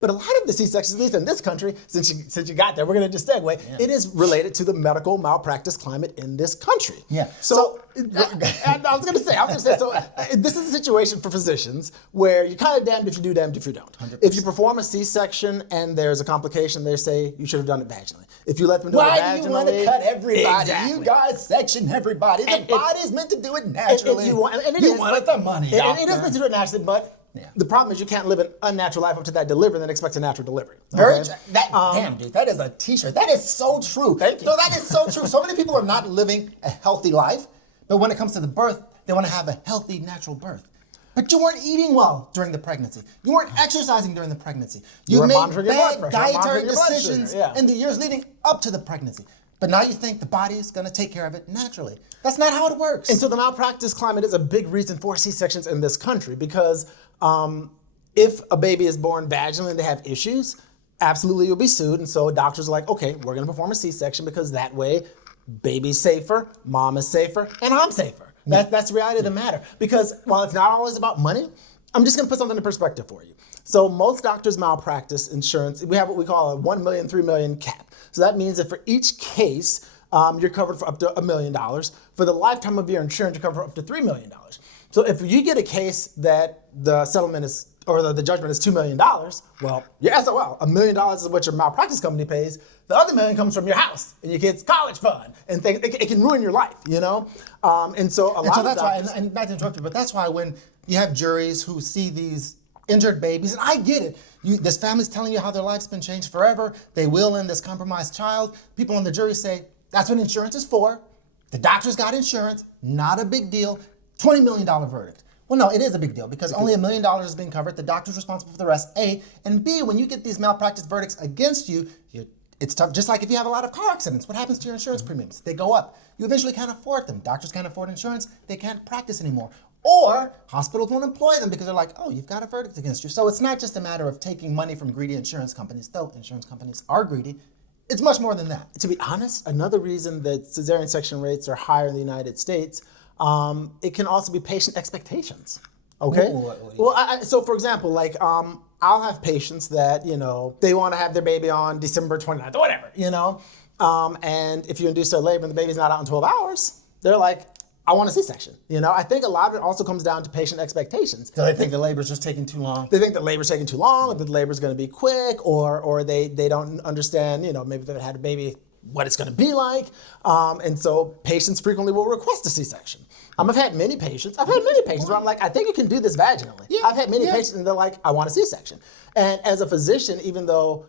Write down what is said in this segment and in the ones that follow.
But a lot of the C-sections, at least in this country, since you got there, we're going to just segue. Yeah. It is related to the medical malpractice climate in this country. Yeah. So I was going to say, so this is a situation for physicians where you're kind of damned if you do, damned if you don't. 100%. If you perform a C-section and there's a complication, they say you should have done it vaginally. If you let them do it vaginally. Why do you want to cut everybody? Exactly. You guys section everybody. The body's meant to do it naturally. You want the money, it is meant to do it naturally, but the problem is you can't live an unnatural life up to that delivery and then expect a natural delivery. Okay? Damn, dude, that is a t-shirt. That is so true. Thank you. No, that is so true. So many people are not living a healthy life, but when it comes to the birth, they want to have a healthy, natural birth. But you weren't eating well during the pregnancy. You weren't exercising during the pregnancy. You made bad dietary decisions in the years leading up to the pregnancy. But now you think the body is going to take care of it naturally. That's not how it works. And so the malpractice climate is a big reason for C-sections in this country because if a baby is born vaginally and they have issues, absolutely you'll be sued. And so doctors are like, okay, we're going to perform a C-section because that way baby's safer, mom is safer, and I'm safer. That's the reality of the matter. Because while it's not always about money, I'm just going to put something in perspective for you. So most doctors' malpractice insurance, we have what we call a 1 million, 3 million cap. So that means that for each case, you're covered for up to $1 million. For the lifetime of your insurance, you're covered for up to $3 million. So if you get a case that the settlement is, or the judgment is $2 million, well, you're SOL. $1 million is what your malpractice company pays. The other $1 million comes from your house and your kid's college fund, and it can ruin your life, you know? And so a lot of doctors, and not to interrupt you, but that's why when you have juries who see these injured babies, and I get it. This family's telling you how their life's been changed forever. They will in this compromised child. People on the jury say, that's what insurance is for. The doctor's got insurance, not a big deal. $20 million verdict. Well, no, it is a big deal because only $1 million is being covered. The doctor's responsible for the rest, A. And B, when you get these malpractice verdicts against you, it's tough. Just like if you have a lot of car accidents, what happens to your insurance premiums? They go up. You eventually can't afford them. Doctors can't afford insurance. They can't practice anymore. Or hospitals won't employ them because they're like, oh, you've got a verdict against you. So it's not just a matter of taking money from greedy insurance companies, though insurance companies are greedy. It's much more than that. To be honest, another reason that cesarean section rates are higher in the United States, it can also be patient expectations. Okay? Well, so for example, like I'll have patients that, they want to have their baby on December 29th or whatever, and if you induce their labor and the baby's not out in 12 hours, they're like, I want a C-section. I think a lot of it also comes down to patient expectations. So they think the labor's just taking too long? They think the labor's taking too long, or that the labor's going to be quick, or they don't understand, maybe they've had a baby, what it's going to be like. And so patients frequently will request a C-section. I've had many patients where I'm like, I think you can do this vaginally. Yeah. I've had many patients and they're like, I want a C-section. And as a physician, even though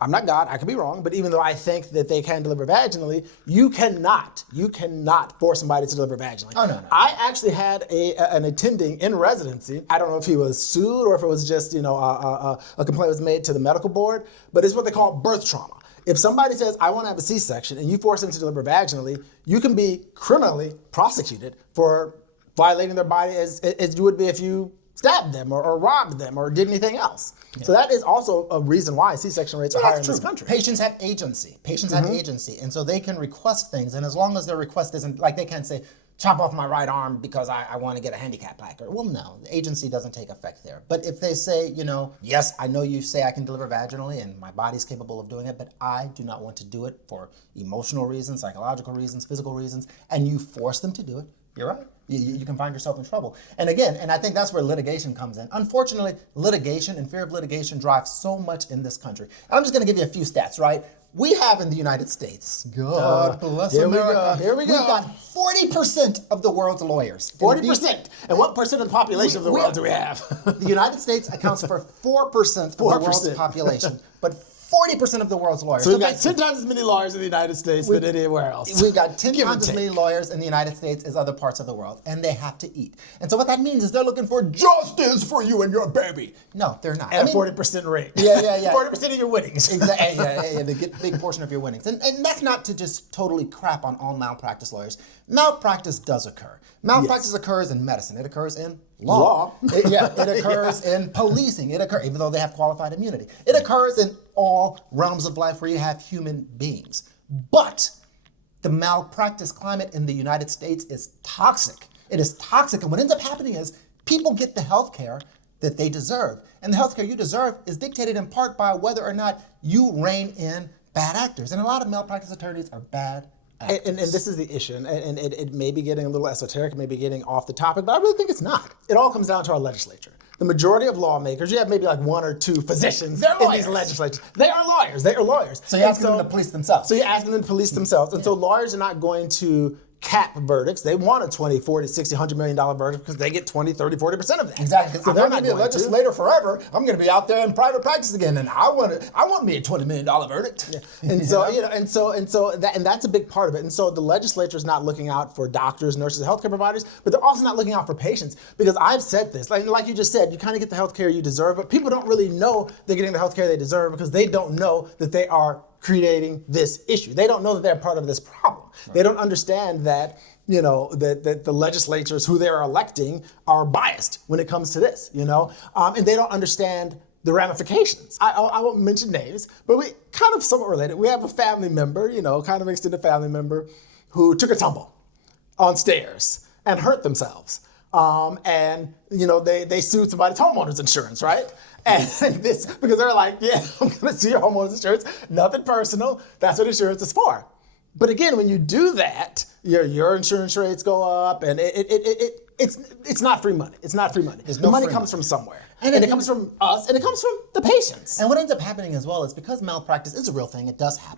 I'm not God, I could be wrong, but even though I think that they can deliver vaginally, you cannot force somebody to deliver vaginally. Oh, no. I actually had an attending in residency. I don't know if he was sued or if it was just, a complaint was made to the medical board, but it's what they call birth trauma. If somebody says, I want to have a C-section, and you force them to deliver vaginally, you can be criminally prosecuted for violating their body as you would be if you stabbed them or robbed them or did anything else. Yeah. So that is also a reason why C-section rates are higher in this country. Patients have agency. Have agency, and so they can request things, and as long as their request isn't, like they can't say, chop off my right arm because I want to get a handicap placard. Well, no, the agency doesn't take effect there. But if they say, yes, I know you say I can deliver vaginally and my body's capable of doing it, but I do not want to do it for emotional reasons, psychological reasons, physical reasons, and you force them to do it, you're right. You can find yourself in trouble. And again, and I think that's where litigation comes in. Unfortunately, litigation and fear of litigation drives so much in this country. And I'm just going to give you a few stats, right? We have in the United States, God bless America. Here we go. We've got 40% of the world's lawyers. 40%? And what percent of the population of the world do we have? The United States accounts for 4% of the world's population, but 40% of the world's lawyers. So we've got 10 times as many lawyers in the United States than anywhere else. We've got 10 times as many lawyers in the United States as other parts of the world, and they have to eat. And so what that means is they're looking for justice for you and your baby. No, they're not. At a 40% rate. Yeah. 40% of your winnings. Exactly. Yeah. They get a big portion of your winnings. And that's not to just totally crap on all malpractice lawyers. Malpractice does occur. Malpractice occurs in medicine. It occurs in law. It occurs in policing. Even though they have qualified immunity. It occurs in all realms of life where you have human beings. But the malpractice climate in the United States is toxic. It is toxic. And what ends up happening is people get the health care that they deserve. And the healthcare you deserve is dictated in part by whether or not you rein in bad actors. And a lot of malpractice attorneys are bad actors. And this is the issue, and it may be getting a little esoteric, it may be getting off the topic, but I really think it's not. It all comes down to our legislature. The majority of lawmakers, you have maybe like one or two physicians in these legislatures. They are lawyers. They are lawyers. So you're asking them to police themselves. So you're asking them to police themselves. And so lawyers are not going to cap verdicts. They want a 20, 40, 60, $100 million verdict because they get 20, 30, 40% of that. Exactly. So I'm going to be a legislator forever. I'm going to be out there in private practice again, and I want me a $20 million verdict. Yeah. And so and that's a big part of it. And so the legislature is not looking out for doctors, nurses, healthcare providers, but they're also not looking out for patients. Because I've said this, like you just said, you kind of get the healthcare you deserve, but people don't really know they're getting the healthcare they deserve because they don't know that they are creating this issue. They don't know that they're part of this problem. Right. They don't understand that, that the legislatures who they're electing are biased when it comes to this, and they don't understand the ramifications. I won't mention names, but we kind of somewhat related. We have a family member, kind of an extended family member, who took a tumble on stairs and hurt themselves. And they sued somebody's homeowner's insurance, right? And this, because they're like, yeah, I'm gonna sue your homeowner's insurance, nothing personal, that's what insurance is for. But again, when you do that, your insurance rates go up, and it's not free money. It's not free money. The money comes from somewhere. And it comes from us, and it comes from the patients. And what ends up happening as well is because malpractice is a real thing, it does happen.